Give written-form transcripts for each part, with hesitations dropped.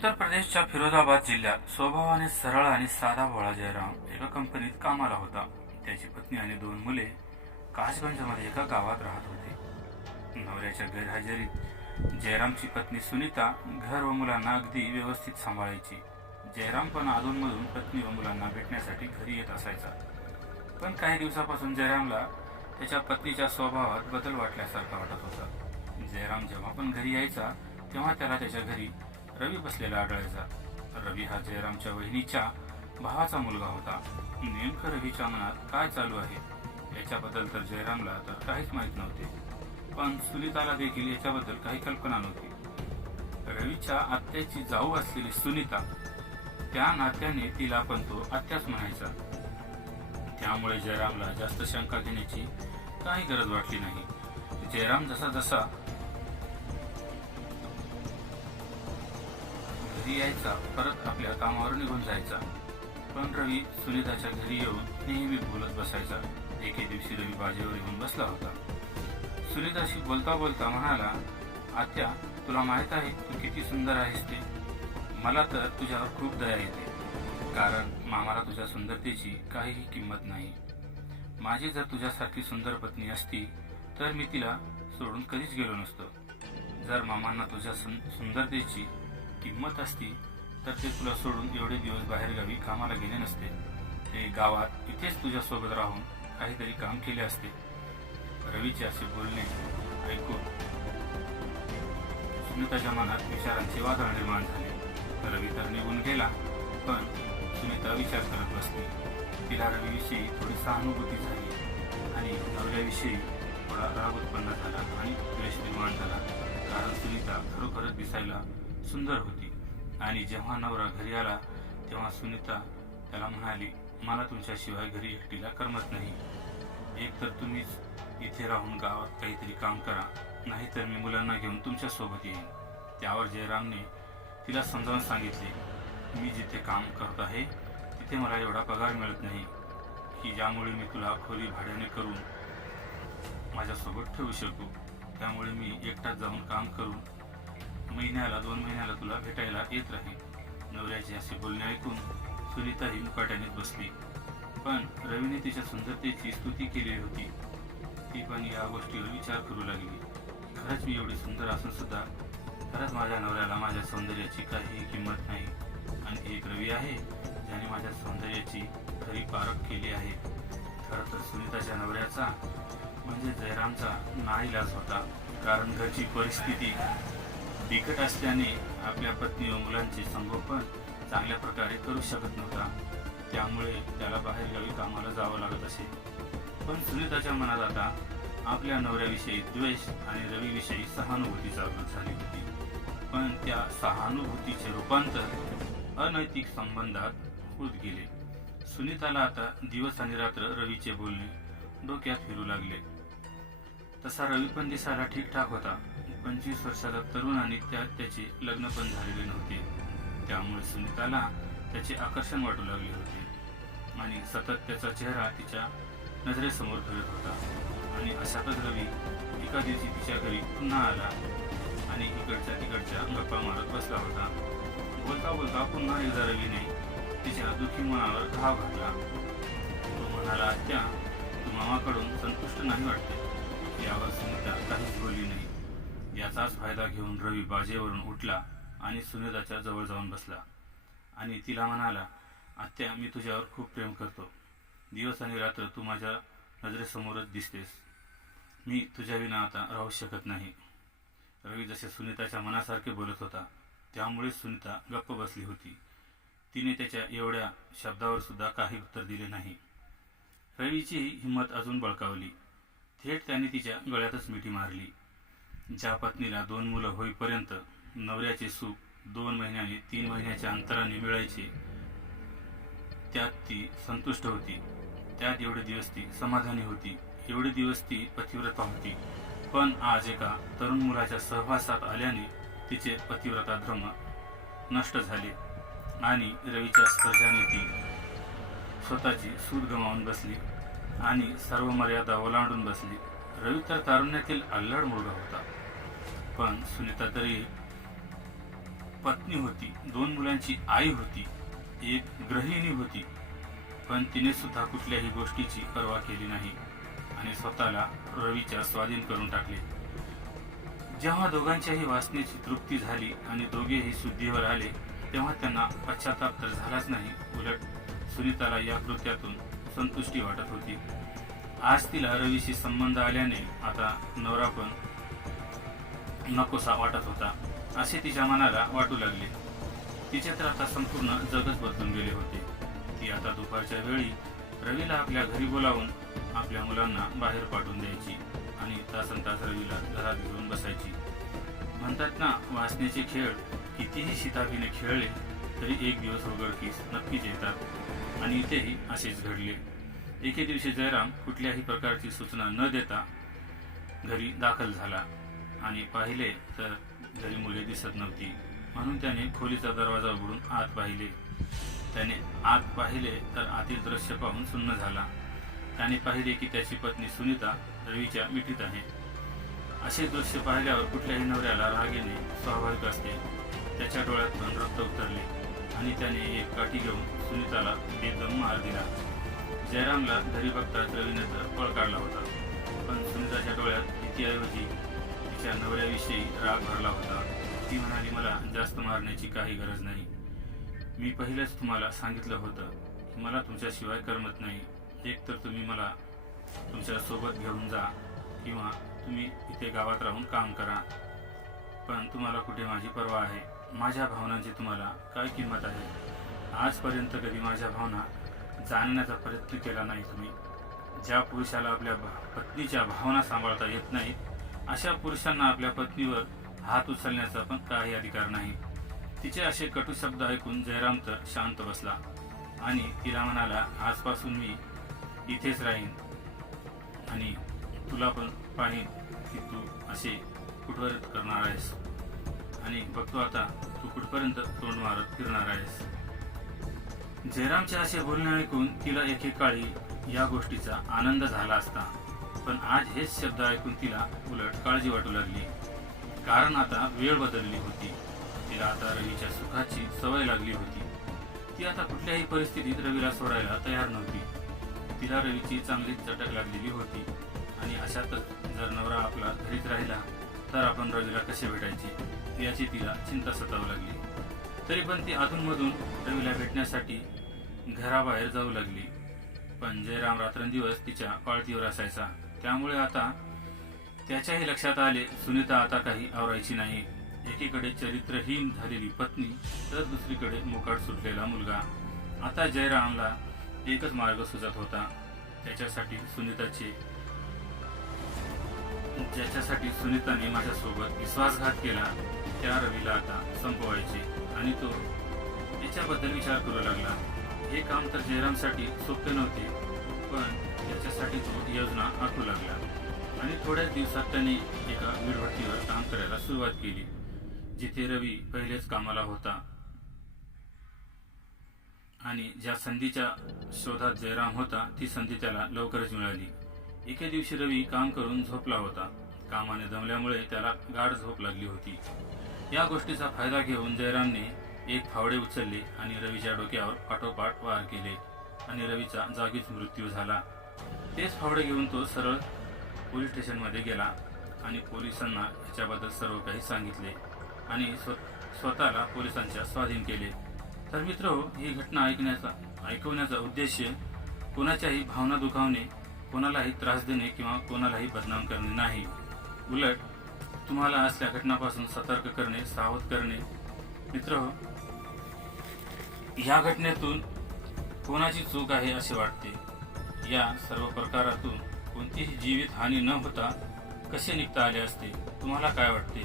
उत्तर प्रदेशच्या फिरोजाबाद जिल्ह्यात स्वभावाने सरळ आणि साधा भोळा जयराम एका कंपनीत कामाला होता. त्याची पत्नी आणि 2 मुले कासगंजमध्ये एका गावात राहत होते. नवऱ्याच्या गैरहजेरीत जयरामची पत्नी सुनीता घर व मुलांना अगदी व्यवस्थित सांभाळायची. जयराम पण अधूनमधून पत्नी व मुलांना भेटण्यासाठी घरी येत असायचा. पण काही दिवसापासून जयरामला त्याच्या पत्नीच्या स्वभावात बदल वाटल्यासारखा वाटत होता. जयराम जेव्हा पण घरी यायचा तेव्हा त्याला त्याच्या घरी रवी बसलेला आढळायचा. रवी हा जयरामच्या वहिनीच्या भावाचा मुलगा होता. नेमकं रवीच्या मनात काय चालू आहे याच्याबद्दल तर जयरामला तर काहीच माहीत नव्हते. पण सुनीताला देखील याच्याबद्दल काही कल्पना नव्हती. रवीच्या आत्याची जाऊ असलेली सुनीता, त्या नात्याने तिला पण तो आत्याच म्हणायचा. त्यामुळे जयरामला जास्त शंका घेण्याची काही गरज वाटली नाही. जयराम जसा जसा घरी यायचा परत आपल्या कामावर निघून जायचा. पण रवी सुनीताच्या घरी येऊन नेहमी बोलत बसायचा. एके दिवशी रवी बाजेवर येऊन बसला होता. सुनीताशी बोलता बोलता म्हणाला, आत्या, तुला माहित आहे तू किती सुंदर आहेस ते. मला तर तुझ्यावर खूप दया येते, कारण मामाला तुझ्या सुंदरतेची काहीही किंमत नाही. माझी जर तुझ्यासारखी सुंदर पत्नी असती तर मी तिला सोडून कधीच गेलो नसतो. जर मामांना तुझ्या सुंदरतेची किंमत असती तर ते तुला सोडून एवढे दिवस बाहेरगावी कामाला गेले नसते. ते गावात इथेच तुझ्यासोबत राहून काहीतरी काम केले असते. रवीचे असे बोलणे ऐकून सुनीताच्या मनात विचारांचे वादळ निर्माण झाले. रवी तर निघून गेला, पण सुनीता विचार करत बसली. तिला रवीविषयी थोडी सहानुभूती झाली आणि नवऱ्याविषयी थोडा राग उत्पन्न झाला आणि द्वेष निर्माण झाला. कारण सुनीता खरोखरच दिसायला सुंदर होती. आणि जेव्हा नवरा घरी आला तेव्हा सुनीता त्याला म्हणाली, मला तुमच्याशिवाय घरी एकटीला करमत नाही. एक तर तुम्हीच इथे राहून गावात काहीतरी काम करा, नाहीतर मी मुलांना घेऊन तुमच्यासोबत येईन. त्यावर जयरामने तिला समजावून सांगितले, मी जिथे काम करत आहे तिथे मला एवढा पगार मिळत नाही की ज्यामुळे मी तुला खोली भाड्याने करून माझ्यासोबत ठेवू शकू. त्यामुळे मी एकटाच जाऊन काम करून महिन्याला 2 महिन्याला तुला भेटायला येत राहीन. नवऱ्याचे असे बोलणे ऐकून सुनीताही मुकाट्यानेच बसली. पण रवीने तिच्या सुंदरतेची स्तुती केली होती. ती पण या गोष्टीवर विचार करू लागली. खरंच मी एवढी सुंदर असून सुद्धा खरंच माझ्या नवऱ्याला माझ्या सौंदर्याची काहीही किंमत नाही. आणि एक रवी आहे ज्याने माझ्या सौंदर्याची खरी पारख केली आहे. खरं तर सुनीताच्या नवऱ्याचा म्हणजे जयरामचा नाईलाज होता. कारण घरची परिस्थिती बिकट असल्याने आपल्या पत्नी व मुलांचे संगोपन चांगल्या प्रकारे करू शकत नव्हता. त्यामुळे त्याला बाहेरगावी कामाला जावं लागत असे. पण सुनीताच्या मनात आता आपल्या नवऱ्याविषयी द्वेष आणि रवीविषयी सहानुभूती जागृत झाली होती. पण त्या सहानुभूतीचे रूपांतर अनैतिक संबंधात होत गेले. सुनीताला आता दिवस आणि रात्र रवीचे बोलणे डोक्यात फिरू लागले. तसा रवी पण दिसायला ठीकठाक होता. 25 वर्षाचा तरुण आणि त्यात त्याचे लग्न पण झालेले नव्हते. त्यामुळे सुनीताला त्याचे आकर्षण वाटू लागले होते आणि सतत त्याचा चेहरा तिच्या नजरेसमोर फिरत होता. आणि अशातच रवी एका दिवशी तिच्या घरी पुन्हा आला आणि इकडच्या तिकडच्या गप्पा मारत बसला होता. बोलता बोलता पुन्हा एकदा रवीने तिच्या दुःखी मनावर घाव घातला. तो म्हणाला, आत्या, तू मामाकडून संतुष्ट नाही वाटते. यावर सुनीता काहीच बोलली नाही. याचाच फायदा घेऊन रवी बाजेवरून उठला आणि सुनीताच्या जवळ जाऊन बसला आणि तिला म्हणाला, आत्या, मी तुझ्यावर खूप प्रेम करतो. दिवस आणि रात्र तू माझ्या नजरेसमोरच दिसतेस. मी तुझ्या विना आता राहू शकत नाही. रवी जसे सुनीताच्या मनासारखे बोलत होता त्यामुळे सुनीता गप्प बसली होती. तिने त्याच्या एवढ्या शब्दावर सुद्धा काही उत्तर दिले नाही. रवीची हिंमत अजून बळकावली. थेट त्याने तिच्या गळ्यातच मिठी मारली. ज्या पत्नीला 2 मुलं होईपर्यंत नवऱ्याचे सुख 2 महिन्याने 3 महिन्याच्या अंतराने मिळायचे, त्यात ती संतुष्ट होती. त्यात एवढे दिवस ती समाधानी होती. एवढे दिवस ती पतिव्रता होती. पण आज एका तरुण मुलाच्या सहवासात आल्याने तिचे पतिव्रता धर्म नष्ट झाले आणि रवीच्या स्पर्शाने ती स्वतःची सूड गमावून बसली आणि सर्व मर्यादा ओलांडून बसली. रवी तर तारुण्यातील अल्लड मुलगा होता, पण सुनीता तरी पत्नी होती, 2 मुलांची आई होती, एक गृहिणी होती, पण तिने सुद्धा कुठल्याही गोष्टीची पर्वा केली नाही आणि स्वतःला रवीच्या स्वाधीन करून टाकले. जेव्हा दोघांच्याही वासनेची तृप्ती झाली आणि दोघेही शुद्धीवर आले, तेव्हा त्यांना पश्चाताप तर झालाच नाही, उलट सुनीताला या कृत्यातून संतुष्टी वाटत होती. आज तिला रवीशी संबंध आल्याने आता नवरा पण नकोसा वाटत होता, असे तिच्या मनाला वाटू लागले. तिचे तर आता संपूर्ण जगच बदलून गेले होते. ती आता दुपारच्या वेळी रवीला आपल्या घरी बोलावून आपल्या मुलांना बाहेर पाठवून द्यायची आणि तासनतास रवीला घरात घेऊन बसायची. म्हणतात ना, वासनेचे खेळ कितीही शिताफीने खेळले तरी एक दिवस उघडकीस नक्कीच येतात आणि इथेही असेच घडले. एके दिवशी जयराम कुठल्याही प्रकारची सूचना न देता घरी दाखल झाला आणि पाहिले तर घरी मुले दिसत नव्हती, म्हणून त्याने खोलीचा दरवाजा उघडून आत पाहिले. त्याने आत पाहिले तर आतील दृश्य पाहून सुन्न झाला. त्याने पाहिले की त्याची पत्नी सुनीता रवीच्या मिठीत आहे. असे दृश्य पाहिल्यावर कुठल्याही नवऱ्याला राग येणे स्वाभाविक असते. त्याच्या डोळ्यात पण रक्त उतरले आणि त्याने एक काठी घेऊन सुनीताला बेदम मार दिला. जयरामला घरी बघताच रवीने तर पळ काढला होता, पण सुनीताच्या डोळ्यात भीतीऐवजी तिच्या नवऱ्याविषयी राग भरला होता. ती म्हणाली, मला जास्त मारण्याची काही गरज नाही. मी पहिलेच तुम्हाला सांगितलं होतं की मला तुमच्याशिवाय करमत नाही. एक तर तुम्ही मला तुमच्या सोबत घेऊन जा किंवा तुम्ही इथे गावात राहून काम करा, पण तुम्हाला कुठे माझी पर्वा आहे? माझ्या भावनांची तुम्हाला काय किंमत आहे? आजपर्यंत कधी माझ्या भावना जाणण्याचा प्रयत्न केला नाही तुम्ही. ज्या पुरुषाला आपल्या पत्नीच्या भावना सांभाळता येत नाही, अशा पुरुषांना आपल्या पत्नीवर हात उचलण्याचा पण काही अधिकार नाही. तिचे असे कटू शब्द ऐकून जयराम तर शांत बसला आणि तिला म्हणाला, आजपासून मी इथेच राहीन आणि तुला पण पाहिन की तू असे कुठपर्यंत करणार आहेस आणि बघतो आता तू कुठपर्यंत तोंड मारत फिरणार आहेस. जयरामचे असे बोलणे ऐकून तिला एकेकाळी या गोष्टीचा आनंद झाला असता, पण आज हेच शब्द ऐकून तिला उलट काळजी वाटू लागली. कारण आता वेळ बदलली होती. तिला आता रवीच्या सुखाची सवय लागली होती. ती आता कुठल्याही परिस्थितीत रवीला सोडायला तयार नव्हती. तिला रवीची चांगलीच चटक लागलेली होती आणि अशातच जर नवरा आपला घरीच राहिला तर आपण रवीला कसे भेटायचे याची तिला चिंता सतावू लागली. तरी पण ती अधूनमधून रवीला भेटण्यासाठी घराबाहेर जाऊ लागली. पण जयराम रात्रंदिवस तिच्या पाळतीवर असायचा, त्यामुळे आता त्याच्याही लक्षात आले सुनीता आता काही आवरायची नाही. एकीकडे चरित्रहीन झालेली पत्नी तर दुसरीकडे मोकाट सुटलेला मुलगा. आता जयरामला एकच मार्ग सुचत होता, ज्याच्यासाठी सुनीताने माझ्यासोबत विश्वासघात केला त्या रवीला आता संपवायचे आणि तो याच्याबद्दल विचार करू लागला. हे काम तर जयरामसाठी सोपे नव्हते, पण त्याच्यासाठी तो योजना आखू लागला आणि थोड्याच दिवसात त्याने एका वीटभट्टीवर काम करायला सुरुवात केली, जिथे रवी पहिलेच कामाला होता. आणि ज्या संधीच्या शोधात जयराम होता ती संधी त्याला लवकरच मिळाली. एके दिवशी रवी काम करून झोपला होता. कामाने दमल्यामुळे त्याला गाढ झोप लागली होती. या गोष्टीचा फायदा घेऊन जयरामने एक फावडे उचलले आणि रवीच्या डोक्यावर पाठोपाठ वार केले आणि रवीचा जागीच मृत्यू झाला. तेच फावडे घेऊन तो सरळ पोलीस स्टेशनमध्ये गेला आणि पोलिसांना याच्याबद्दल सर्व काही सांगितले आणि स्वतःला पोलिसांच्या स्वाधीन केले. तर मित्रहो, ही घटना ऐकवण्याचा उद्देश कोणाच्याही भावना दुखावणे, कोणालाही त्रास देणे किंवा कोणालाही बदनाम करणे नाही. उलट तुम्हाला असल्या घटनापासून सतर्क करणे, सावध करणे. मित्रहो, या घटनेतून कोणाची चूक आहे असे वाटते? या सर्व प्रकारातून कोणतीही जीवित हानी न होता कसे निघता आले असते? तुम्हाला काय वाटते?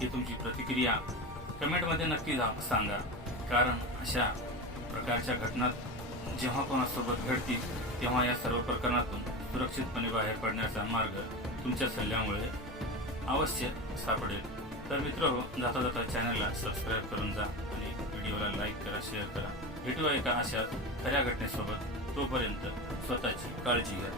ही तुमची प्रतिक्रिया कमेंटमध्ये नक्की सांगा. कारण अशा प्रकारच्या घटना जेव्हा कोणासोबत घडतील तेव्हा या सर्व प्रकरणातून सुरक्षितपणे बाहेर पडण्याचा मार्ग तुमच्या सल्ल्यामुळे अवश्य सापडेल. तर मित्रहो, जाता जाता चॅनलला सबस्क्राईब करून जा आणि व्हिडिओला लाईक करा, शेअर करा. भेटूया एका अशा खऱ्या घटनेसोबत. तोपर्यंत स्वतःची काळजी घ्या.